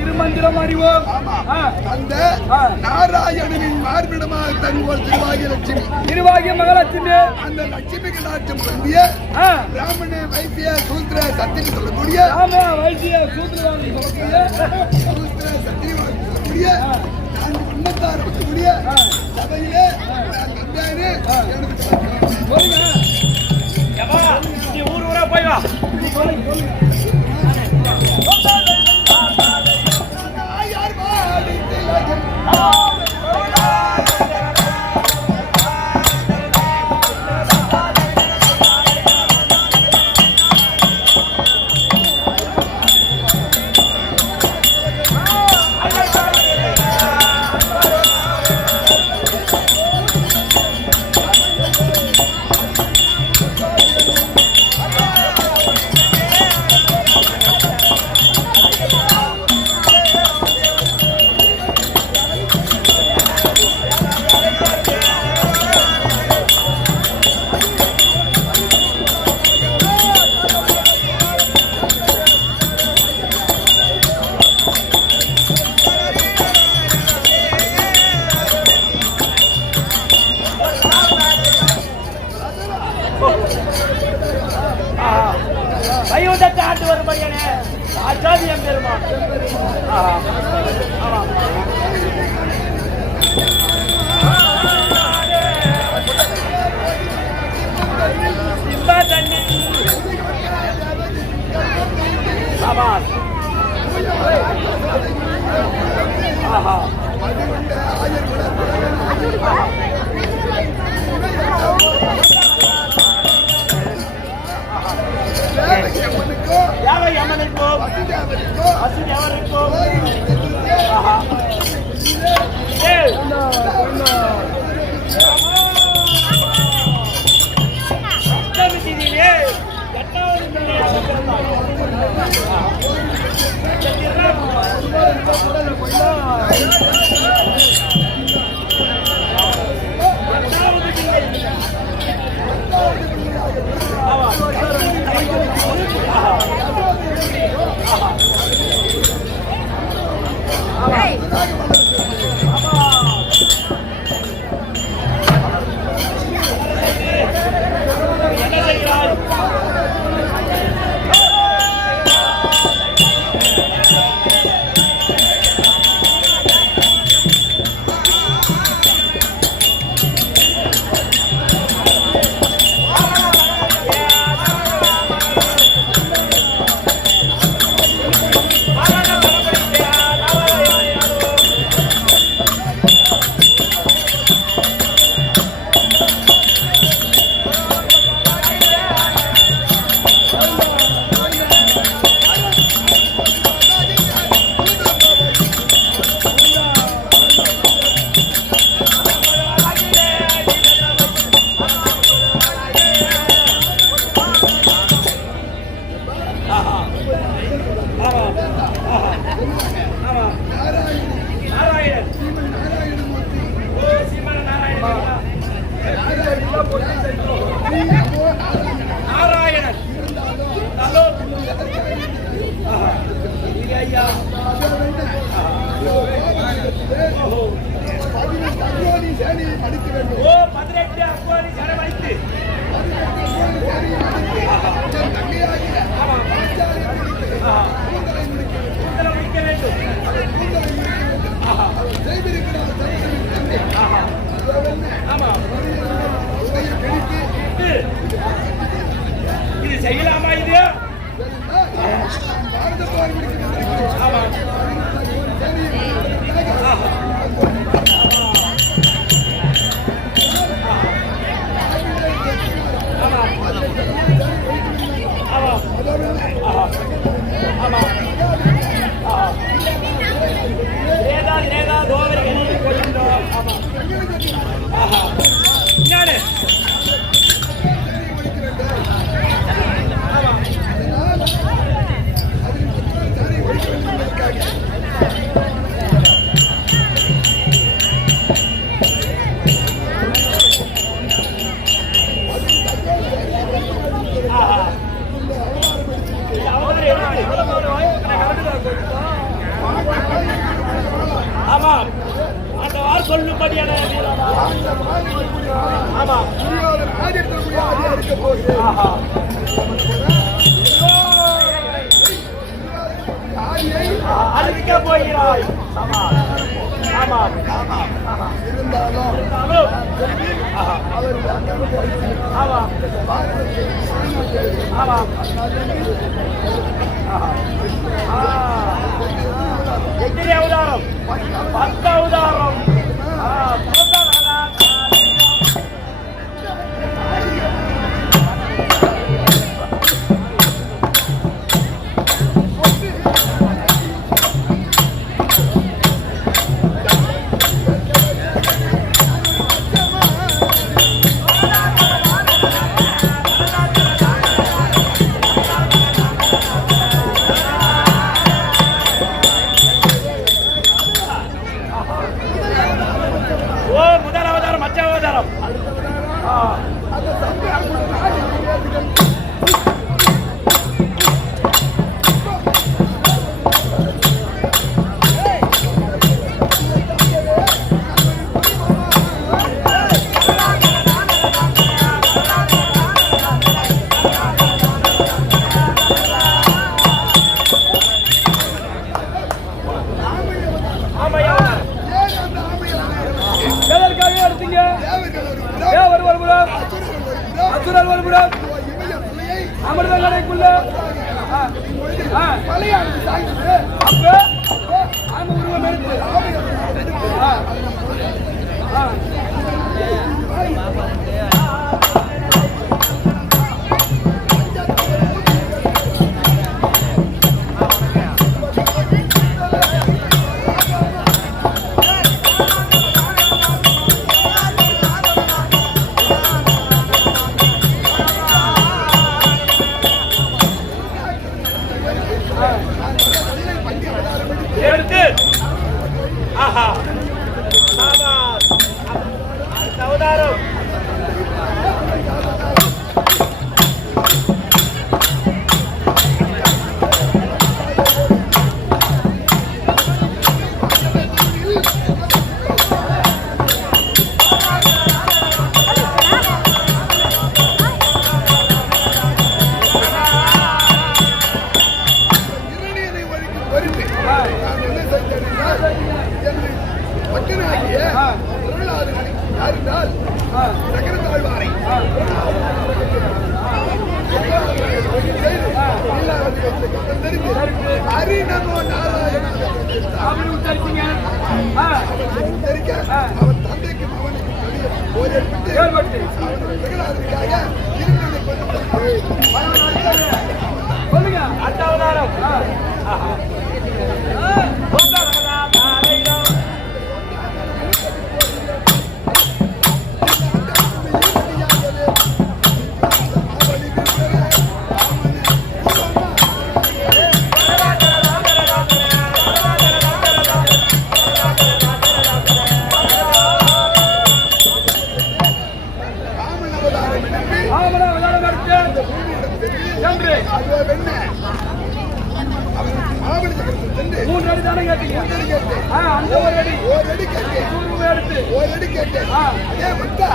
திருமந்திரம் அறிவோம். அந்த நாராயணனின் மார்பிடமாக தங்குவோர் திருவாகிய லட்சுமி, திருவாகிய மகாலட்சுமி. அந்த லட்சுமி கடாட்சம் பொருந்திய பிராமண வைத்திய சூத்திர சத்திரி சொல்லக்கூடிய வைத்திய சூத்திர சத்திரிவாக சொல்லக்கூடிய நான்கு வண்ணத்தார் சொல்லக்கூடிய சபையிலே நீ ஊர் ஊரா போய் வா. வைகுண்டத்தை ஆண்டு வரும்படியான ஆச்சாரியம் பெருமான். சிம்பா தண்ணி சபாஸ். செய்யலாமா இது? ஆமாம் அந்த வார் சொல்லும்படியான வீரனா ஆமாம் துரியோதன ஆதித்தனுடைய ஆதி அடிக்க போகுது. ஆஹா ஆதியை அறிவிக்க போகிறாய் ஆமாம் ஆமாம் இருந்தாலும் ஆஹா அவருடைய ஆமாம் ஆமாம் எத்தனை அவதாரம் 10 அவதாரம் ஓ முதல் அவதாரம் மச்ச அவதாரம் அந்த தந்தை அவருடைய ஆதி ஆமையா ஏன் அந்த ஆமையான எதற்காக எடுத்தீங்க தேவர்கள் ஒரு ஏன் ஒரு வருபுறம் அசுரர் வருபுறம் இமய புலியை அமிர்த கடைக்குள்ள மலையாளத்து சாய்ந்தது. அப்ப ஆமை உருவம் எடுத்து எடுத்து ஆஹா சாபாஸ் அடுத்த அவதாரம் இரணியனை ஒழிக்கும் பொறுப்பு நான் என்ன செய்தேன் என்றால், என்னுடைய மக்களாகிய பொருளாதார யாருந்தால் சக்கரத்தாழ்வாரை ஹரிநமோ நாராயணன் அப்படி உத்தரிச்சீங்க உத்தரிக்க அவன் தந்தைக்கு அவனுக்கு ஓரிட்டு ஏற்பட்டு பிரகலாதனுக்காக திருநெல்லை கொண்டு சொல்லுங்க அடுத்த அவதாரம் ஆஹா ராமன் அவதாரம் என்று ஆமனா அவதாரம் எடுத்து என்று அது என்ன அவன் மாவட்ட சக்கரத்தில் சென்று 3 அடி தானே கேட்டீங்க கேட்டேன் அந்த ஒரு அடி ஒரு அடி கேட்டேன் உருவம் எடுத்து ஒரு அடி கேட்டேன் அதே வந்தா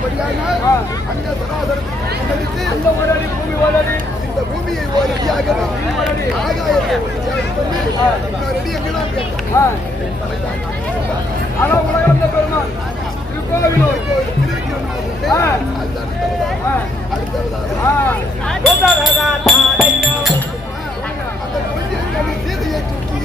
அப்படியானால் அங்க சராசரத்துக்கு அடித்து அந்த ஒரு அடி பூமி ஒரு அடி இந்த பூமியை ஒரு அடியாகவும் ஆகாயத்தை ஒரு அடியாக பண்ணி இன்னொரு அடி எங்கெல்லாம் கேட்டேன் அதான் உலகளந்த பெருமான் திருக்கோவிலூர் அடுத்தவதாக அந்த கொஞ்சம் சீதையை தூக்கி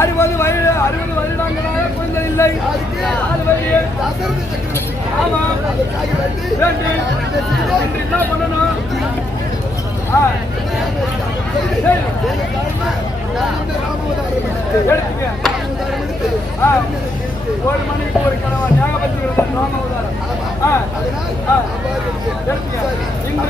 அறுபது வருடங்களாக குழந்தை இல்லை அது வயது தசரத சக்கரவர்த்தி ஆமா அதற்காக வேண்டி வேண்டி இன்று என்ன பண்ணணும் சரி எடுத்துக்க ஒரு மணிக்கு ஒரு கணவன் ஞாபகத்தி ராம அவதாரம் எடுத்துக்க இன்று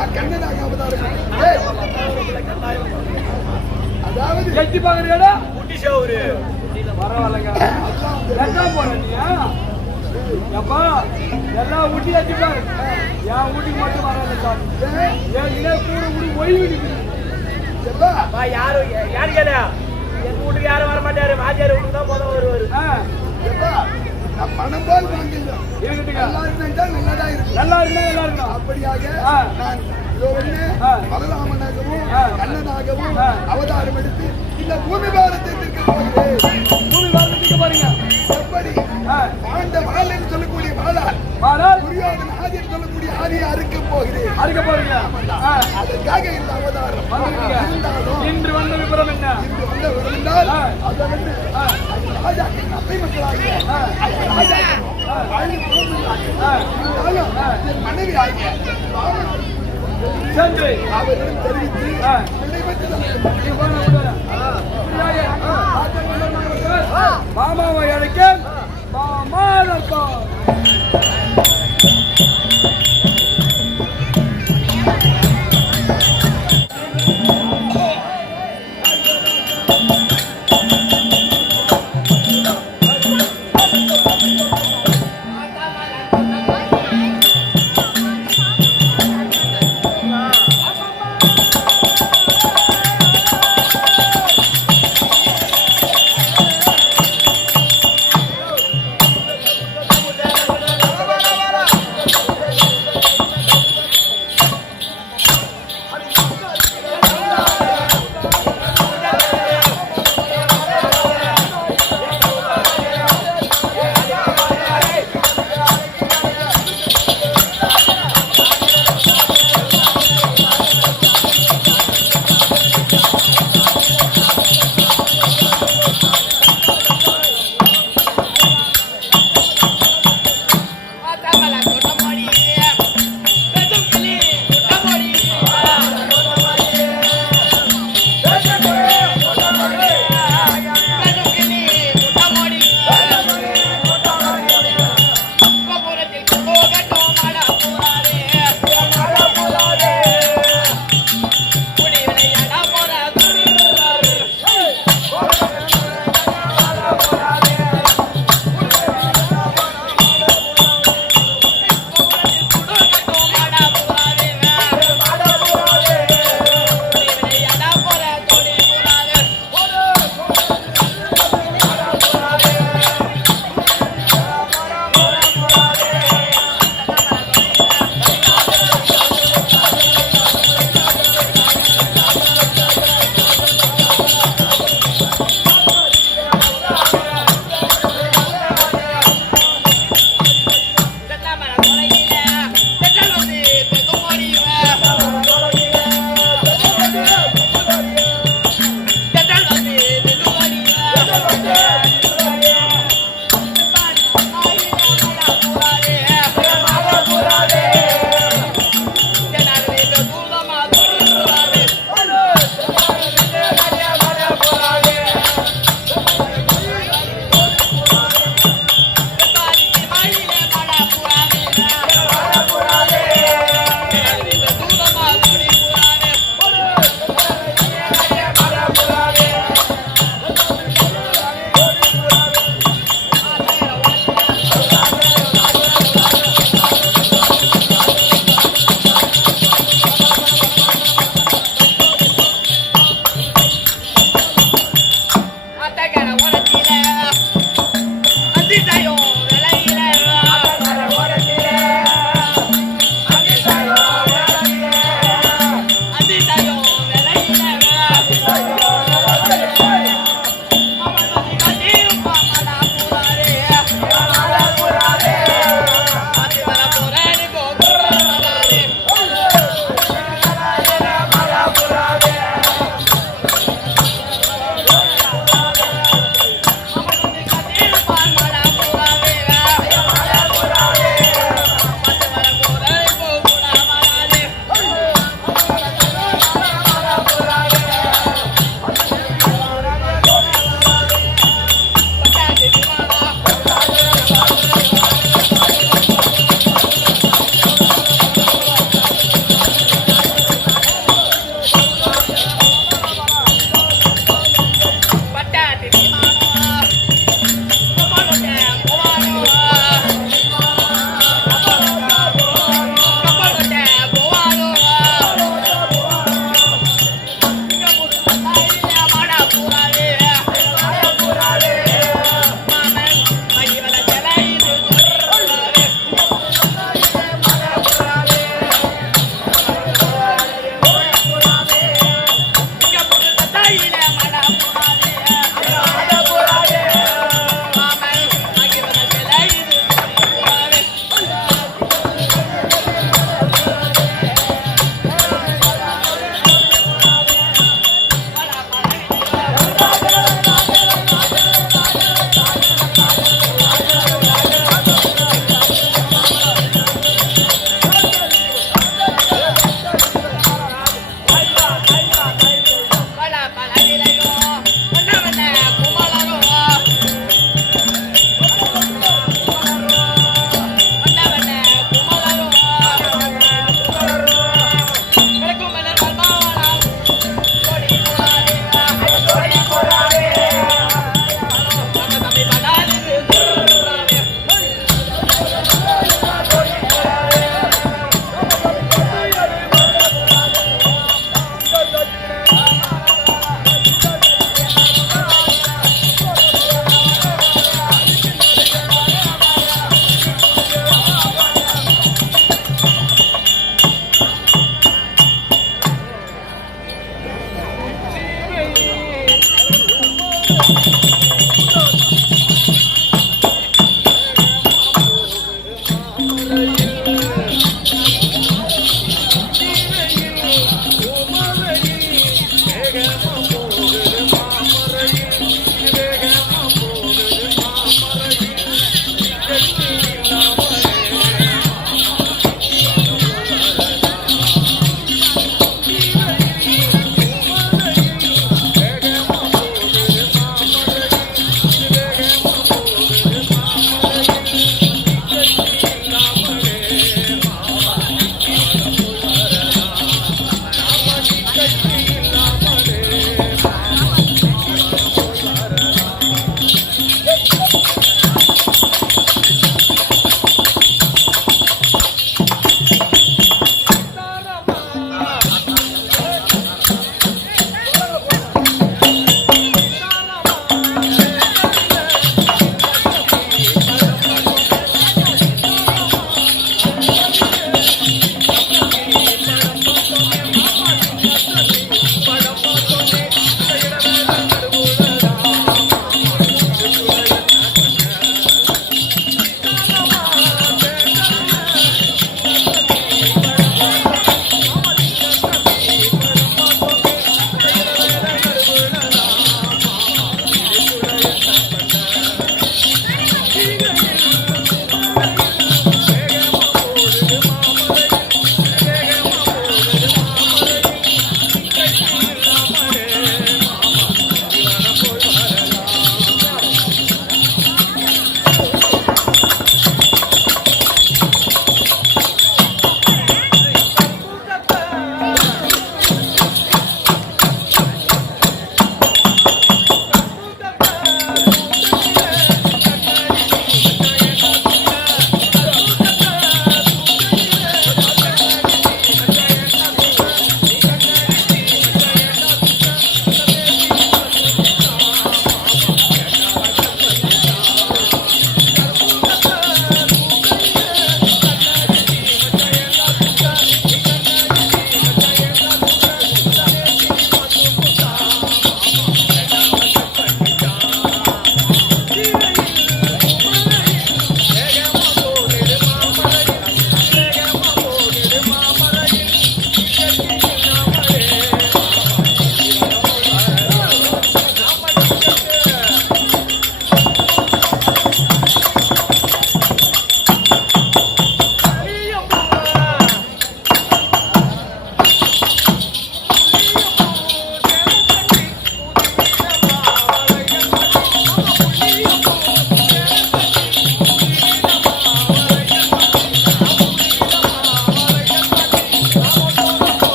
நான் கண்ணனாக அவதாரம் ஏய், அதாவது எட்டி பாக்குறியாடா குட்டி ஷோரு பரவாயில்லைங்க எட்டா போற நீ எப்பா எல்லாம் ஊட்டி வச்சுப்பாரு என் வீட்டுக்கு மட்டும் வராது சார் ஏற்கனவே கூட கூட ஓய்வு எப்பா யாரு யாரு கேளா எங்க வீட்டுக்கு யாரும் வர மாட்டாரு வாத்தியார் வீட்டுக்கு தான் முதல்ல வருவாரு எப்பா நான் பணம் போல் வாங்கிடுறோம் இருக்கட்டுங்க நல்லா இருந்தா நல்லதா இருக்கு நல்லா இருந்தா நல்லா இருக்கும் அப்படியாக நான் பலராமனாகவும் கண்ணனாகவும் அவதாரம் எடுத்து இந்த பூமி பாரத்தை தீர்க்க போகிறேன். பூமி வாழ்ந்துட்டு பாருங்க எப்படி ஆண்ட வாழன்னு சொல்லக்கூடிய வாழால் ஆனால் துரியோதன ஆதின்னு சொல்லக்கூடிய ஆதியை அறுக்க போகிறேன். அறுக்க போறீங்க அதற்காக இந்த அவதாரம் இருந்தாலும் இன்று வந்த விபரம் என்ன இன்று வந்த விருந்தால் அதை வந்து ராஜாக்கள் அத்தை மக்களாகிய ராஜாக்கள் வாழ்ந்து இருந்தாலும் என் மனைவி ஆகிய சென்று அவரிடம் தெரிவித்து மாமாவை அழைக்க மாமா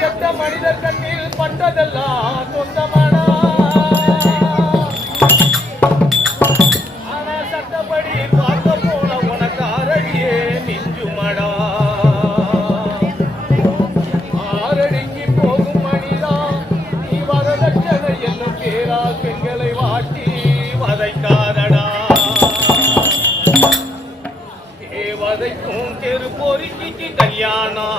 கட்ட மனிதர் கண்ணில் பட்டதெல்லாம் சொந்தமானா ஆனா சட்டப்படி பார்க்க போல உனக்கு அரடியே மிஞ்சுமடா ஆரடிக்கு போகும் மனிதா நீ வரதட்சணை என்னும் பேரா பெண்களை வாட்டி வதைக்காதடா தேவதைக்கும் தெரு பொறுக்கிக்கு கல்யாணம்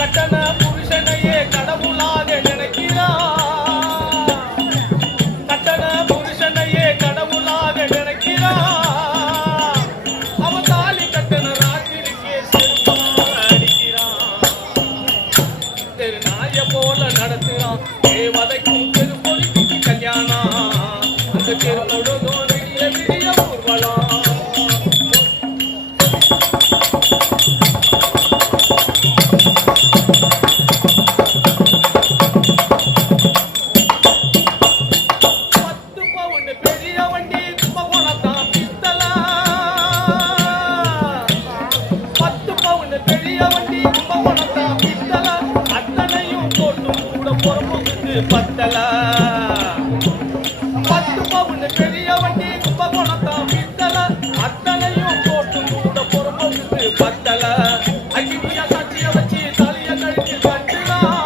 கட்டண புருஷனையே கடவுளாக நினைக்கிறான் கட்டண புருஷனையே கடவுளாக நினைக்கிறான் அவன் தாலி கட்டண ராத்திரிக்கே செருப்பால அடிக்கிறான் தெரு நாய போல நடத்துறான் தேவதைக்கும் தெரு பொறுக்கி கல்யாணம் அந்த தெரு முழுதும் விடிய விடிய ஊர்வலம் பத்தல 10 பவுன் பெரிய வண்டி கும்பகோணத்தான் வித்தல அத்தனையும் போட்டு கூட பொறுப்புக்கு பத்தல அக்கினியா சாட்சிய வச்சு தலைய கழிச்சு கட்டுறான்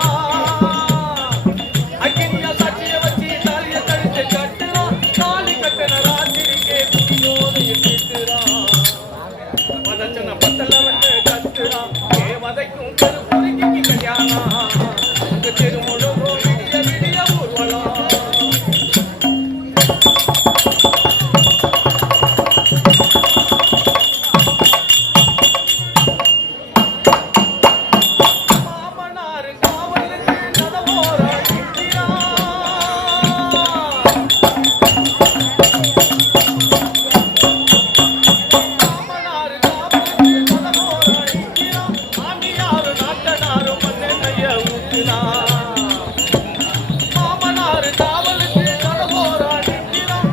அக்கினியா சாட்சிய வச்சு தலைய கழிச்சு கட்டுறான் தாலி கட்டண ராத்திரிக்கே குடியோதையை திட்டுறான் மதச்சன பத்தல வந்து கத்துறான் வதைக்கும் தெரு பொறுக்கி கல்யாணம் தெரு முழுவதும் மாமனார் காவலுக்கு கடவோரா நிற்கிறான்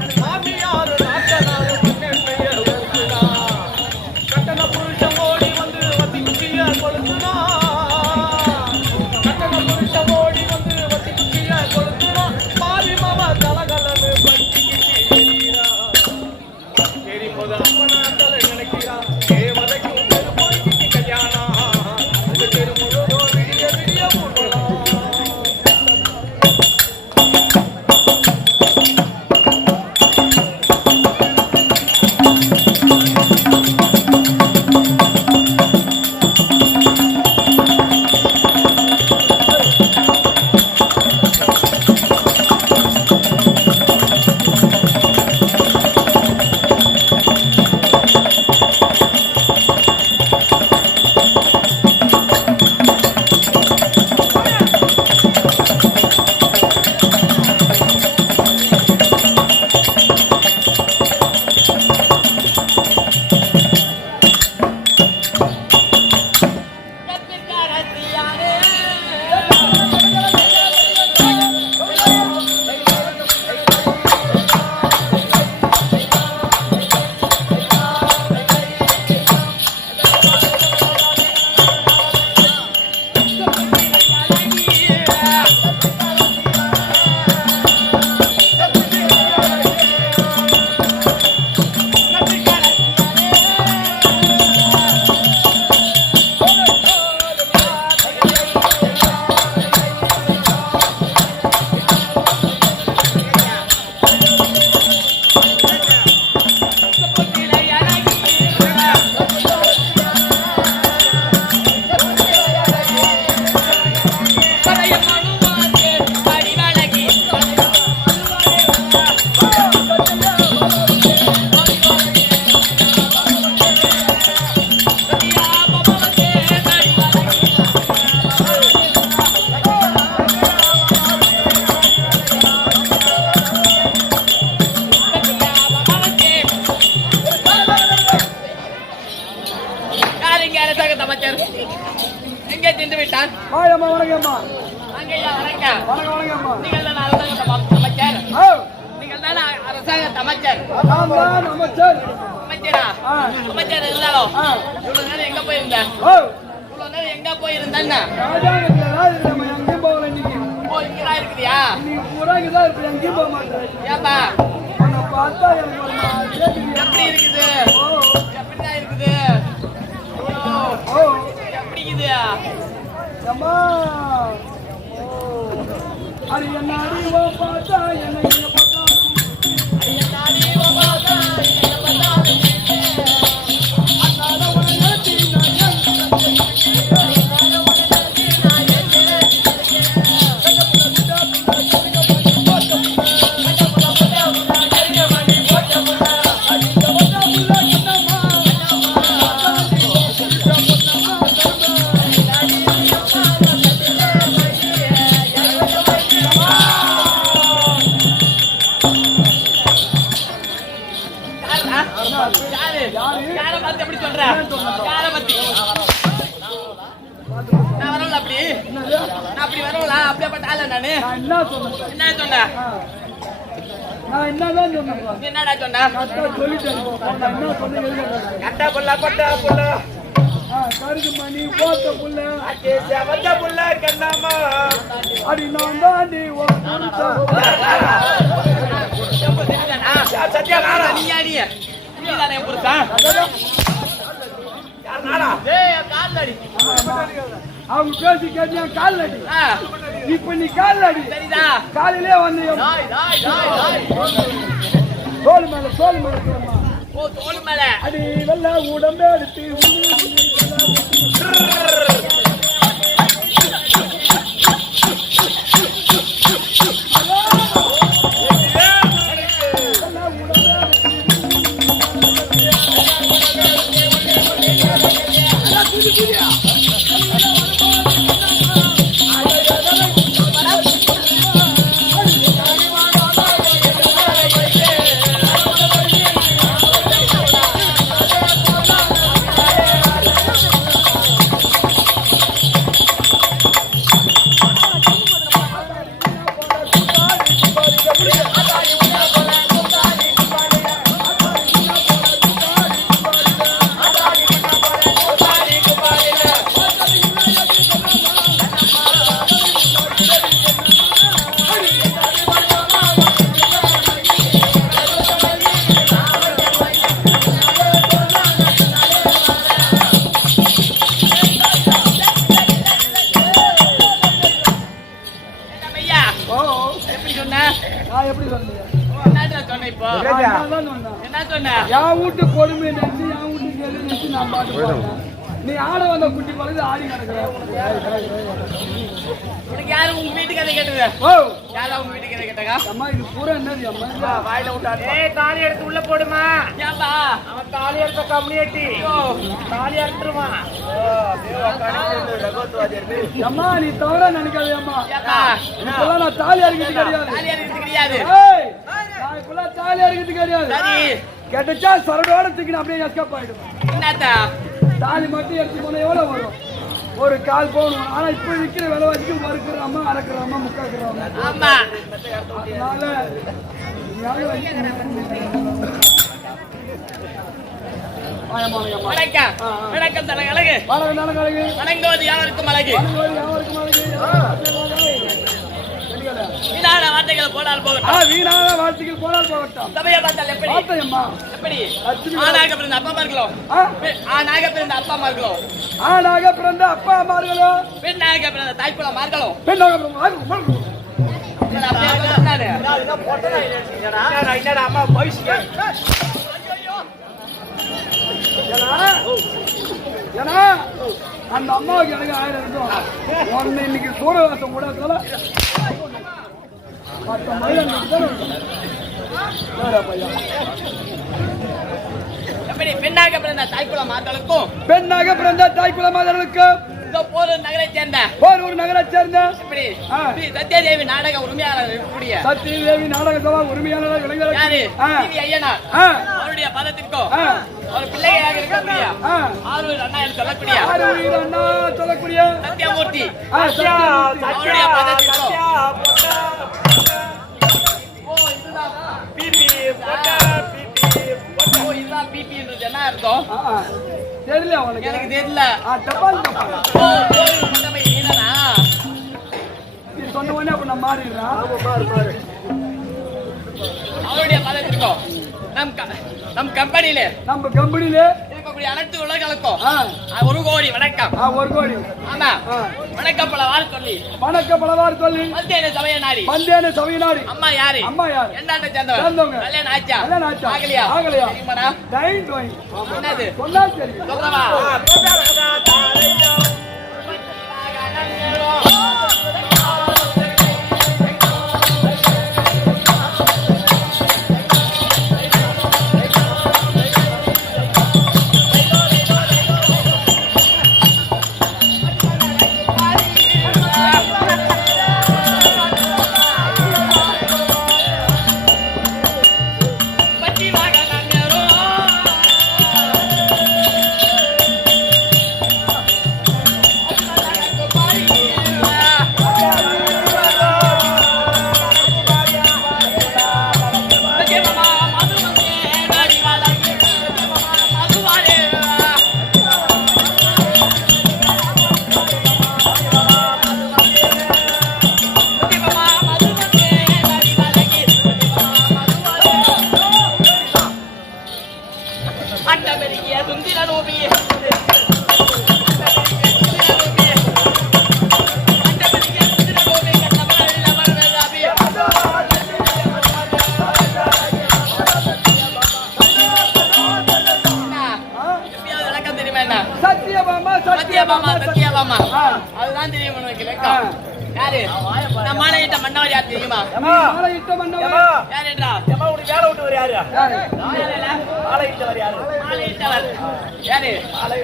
சார். வாயம்மா வணக்கம்மா. வாங்கய்யா, வணக்கம். வணக்கம் வணக்கம்மா. நீங்கள் தானே அரசாங்க அமைச்சர்? ஓ நீங்கள் தானே அரசாங்க அமைச்சர்? நான் தான் அமைச்சர். அமைச்சரா? ஆ. அமைச்சர் இருந்தாலும் ஆ. இவ்வளவு நேரம் எங்க போயிருந்தேன்? ஓ இவ்வளவு நேரம் எங்க போயிருந்தேன்னா? ராஜாங்கத்துல தான் நம்ம எங்கேயும் போகல இன்னைக்கு. ஓ, இங்கதான் இருக்குதியா? இன்னைக்கு பூரா இங்கதான் இருப்பேன், எங்கேயும் போக மாட்டேன். ஏப்பா, உன்னை பார்த்தா எனக்கு ஒரு மாதிரியா இருக்குது. எப்படி இருக்குது? ஓ எப்படிதான் இருக்குது? ஓ எப்படி இருக்குது? அம்மா ஓ அது என்ன அறிவோ பார்த்தா என்ன இங்க பார்த்தா யாரு? யாரை பார்த்து எப்படி சொல்ற? யாரை பத்தி? நான் வரல அப்படி. நான் அப்படி வரல. அப்படியேப்பட்ட ஆளு நானு. நான் என்ன சொன்னேன்? என்ன சொன்ன? நான் என்னதான் சொன்னேன்? நீ என்னடா சொன்ன? கரெக்டா சொல்லிட்டேன். நான் என்ன சொன்னேன் எழுதுறேன். கட்ட புள்ள கொட்ட புள்ள கருக்கு மணி போட்ட புள்ள செவந்த புள்ள கண்ணாமா அடி நான் தாண்டி ஒரு புருஷன். எப்ப தெரிஞ்சானா? சத்யா நானா நீ யாரு? நீ தானே என் புருஷன்? யார் நானா ஏய், என் கால்ல அடி. அவங்க பேசி கேட்டு என் கால் அடி. ஆ, இப்ப நீ கால் அடி. சரிதா? காலையிலே வந்து என் டாய், டாய், டாய், டாய். தோல் மேல இருக்கிறம்மா. ஓ, தோல் மேல. அடி வெள்ள உடம்பே எடுத்து என்ன பையா? ஓ எப்படி சொன்ன? நான் எப்படி சொன்னேன்? என்னடா சொன்ன இப்போ? நான் என்னதான் சொன்னேன்? என்ன சொன்ன? என் வீட்டு கொடுமை நினைச்சு என் வீட்டு கேள்வி நினைச்சு நான் பாட்டு பாடுறேன். நீ ஆட வந்த குட்டி பழகு ஆடி கிடக்குற. உனக்கு யாரு உங்க வீட்டு கதை கேட்டது? ஓ யாரா உங்க வீட்டு கதை கேட்டாங்க? அம்மா இது பூரா என்னது அம்மா? வாயில விட்டாரு ஏய் தாலி எடுத்து உள்ள போடுமா ஏன்பா? அவன் தாலி எடுத்த கம்யூனிட்டி தாலி எடுத்துருவான் அம்மா நீ தவறா நினைக்காதே அம்மா. ஏன்பா? இப்பெல்லாம் நான் தாலி அறுக்கிறது கிடையாது. தாலியா இருக்கிறது கிடையாது. ஏய், நான் இப்பெல்லாம் தாலி அறுக்கிறது கிடையாது. சரி, கிடைச்சா சரடோட தூக்கி நான் அப்படியே எஸ்கேப் ஆயிடுவேன். என்னத்தா? தாலி மட்டும் எடுத்து போனா எவ்வளவு வரும்? ஒரு கால் போகணும். ஆனா இப்ப விற்கிற விலை வச்சுக்கு மறுக்கிறோமா அறக்குறோமா முக்காக்குறோமா. ஆமா. அதனால வணக்கம். வணக்கம் தல அழகு. வணங்குவது யாருக்கும் அழகு. வீணான வார்த்தைகள் போனால் போகட்டும். வீணான வார்த்தைகள் போனால் போகட்டும். சபையை பார்த்தால் எப்படி? பார்த்தேம்மா. எப்படி? ஆணாக பிறந்த அப்பா அம்மார்களோ, ஆணாக பிறந்த அப்பா அம்மார்களோ, ஆணாக பிறந்த அப்பா அம்மார்களோ, பெண்ணாக பிறந்த தாய்க்குளமார்களோ, பெண்ணாக பிறந்த என்னடா அம்மா போயிடுச்சு ஏன்னா அந்த அம்மாவுக்கு எனக்கு 1000 இருக்கும். ஒன்னு இன்னைக்கு சூரவாசம் கூட இருக்கல. 10 மைல் எப்படி? பெண்ணாக பிறந்த தாய்க்குளமார்களுக்கும், பெண்ணாக பிறந்த தாய்க்குளமார்களுக்கும், போரூர் நகரைச் சேர்ந்த போரூர் நகரைச் சேர்ந்த எப்படி ஸ்ரீ சத்யதேவி நாடக உரிமையாளர் இருக்கக்கூடிய சத்யதேவி நாடக சபா உரிமையாளர் யாரு? விளங்குகிறார். டி.வி. ஐயனார் அவருடைய அவருடைய பதத்திற்கும் ஆ. ஒரு பிள்ளையாக இருக்கக்கூடிய ஆ. ஆரூர் அண்ணா என்று சொல்லக்கூடிய யாரு உயிர் அண்ணா சொல்லக்கூடிய சத்யமூர்த்தி ஆ, சத்யமூர்த்தி. அவருடைய பதத்திற்கும் ஓ, இதுதான் பிபின்றது என்ன அர்த்தம் ஆ, ஆ. தெரியல உனக்கு எனக்கு தெரியல. டப்பால் ஓ, கோவில் மண்டபம் நீதானா? நீ சொன்ன உடனே அப்ப நான் மாறிடுறேன் அவருடைய பதத்திற்கும் நம் கம்பெனியில நம்ம கம்பெனில இருக்கக்கூடிய அனைத்து உலகளுக்கும் ஆ, 1 கோடி வணக்கம். 1 கோடி ஆமா, ஆ. வணக்கம் பல வாழ் சொல்லி வணக்க பலவாறு சொல்லி வந்தேன் சமய நாடி. வந்தேன்னு சபையினாடி அம்மா யாரு? அம்மா யார் என்னாட்ட சேர்ந்தவங்க. சேர்ந்தவங்க. கல்யாணம் ஆச்சா? கல்யாணம் ஆச்சா? ஆகலையா? ஆகலையா? தெரியுமாடா? டைம் டோயிங் என்னது? சொன்னா சரி சொல்றவா? பட்டி மகனங்கரோ. அண்டபெரிய சுந்திர நோபி. சத்தியபாமா சத்தியபாமா ஆ. அதுதான் தெரியும் உனக்கு இலக்கம். யாரு? நான் மாலையிட்ட மன்னவர் யார் தெரியுமா? மாலை இட்ட மன்னவன் யார் என்றா? யாரு? மாலையிட்டவர் யாரு?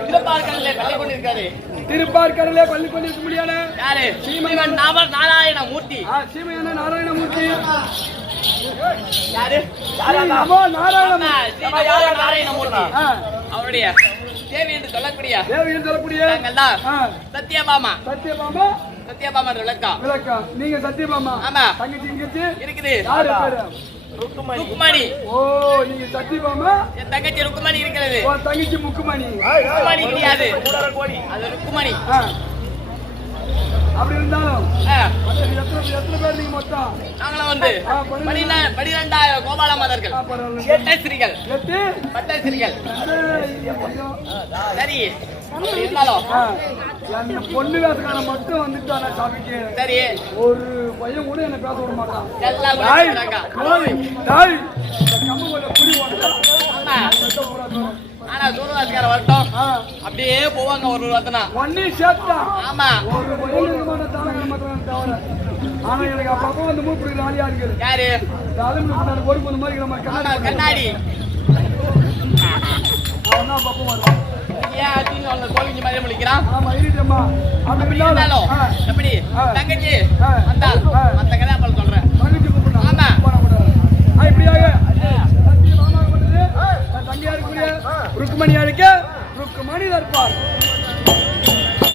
திருப்பார்கடலிலே பள்ளி கொண்டிருக்காரு. திருப்பார்கடலே பள்ளி கொண்டிருக்க முடியாத யாரு? ஸ்ரீமன் நாராயண மூர்த்தி. சீமையான நாராயணமூர்த்தி யாரு? நமோ நாராயண ஆமா, ஸ்ரீமன் நாராயணமூர்த்தி. ஆ, அவருடைய தேவி என்று சொல்லக்கூடிய தேவின்னு சொல்லக்கூடிய நாங்கள்தான் ஆ, சத்யபாமா. சத்தியபாமா சத்யபாமா என்ற விளக்கம். விளக்கம் நீங்க சத்தியபாமா ஆமா. தங்கச்சி இங்கச்சி இருக்குது. யாரு பேரு ருக்குமணி. ஓ நீங்க சத்தியபாமா என் தங்கச்சி ருக்குமணி இருக்கிறது. ஓ தங்கச்சி முக்குமணி ருக்குமணி கிடையாது, அது ருக்குமணி. ஆ. அப்படி இருந்தாலும் ஆ, எத்தனை பேர் நீங்க மொத்தம் நாங்களும் வந்து 12,000 கோபால மாதர்கள், பட்டஸ்ரீகள், எட்டு பட்டஸ்ரீகள். கொஞ்சம் சரி, அப்படி இருந்தாலும் ஆ, அந்த பொண்ணு வேசக்கான மட்டும் வந்துட்டான சபைக்கு சரி, ஒரு பையன் கூட என்ன பேச விட மாட்டான் எல்லாம் கூட தாய், இருக்கிறாங்க. தாய், தாய், இந்த கம்பு கொஞ்சம் புடி ஓடுதா? ஆமா. வெட்ட போறாங்க. ஆனா சூரதாஸ்கார வரட்டும் ஆ, அப்படியே போவாங்க ஒரு ரத்னா. ஒண்ணே சேர்த்தான். ஆமா. ஒரு பையன் இருக்க மாட்டான், தானங்க மாட்டான் தவிர. ஆனா எனக்கு அப்பப்போ வந்து மூப்பிடுற ஆளியா இருக்குது. யாரு? இந்த அலுமினியம் பொறுப்பு இந்த மாதிரி நம்ம ஆமா, கண்ணாடி கண்ணாடி. அவன் தான் அப்பப்போ வருவான். ஏன் அத்தின்னு அவனை கோவிஞ்சு மாதிரி முழிக்கிறான்? ஆமா இருட்டம்மா அப்படி அப்படி இருந்தாலும் இருந்தாலும் எப்படி தங்கச்சி ஆ. வந்தால் மத்த கதை அப்புறம் சொல்றேன். தங்கச்சி கூப்பிடலாம். ஆமா. போடக்கூடாது. இப்படியாக சத்திய மாமா பண்ணது தங்கையா இருக்கக்கூடிய ருக்குமணியா இருக்க ருக்குமணி தற்பார்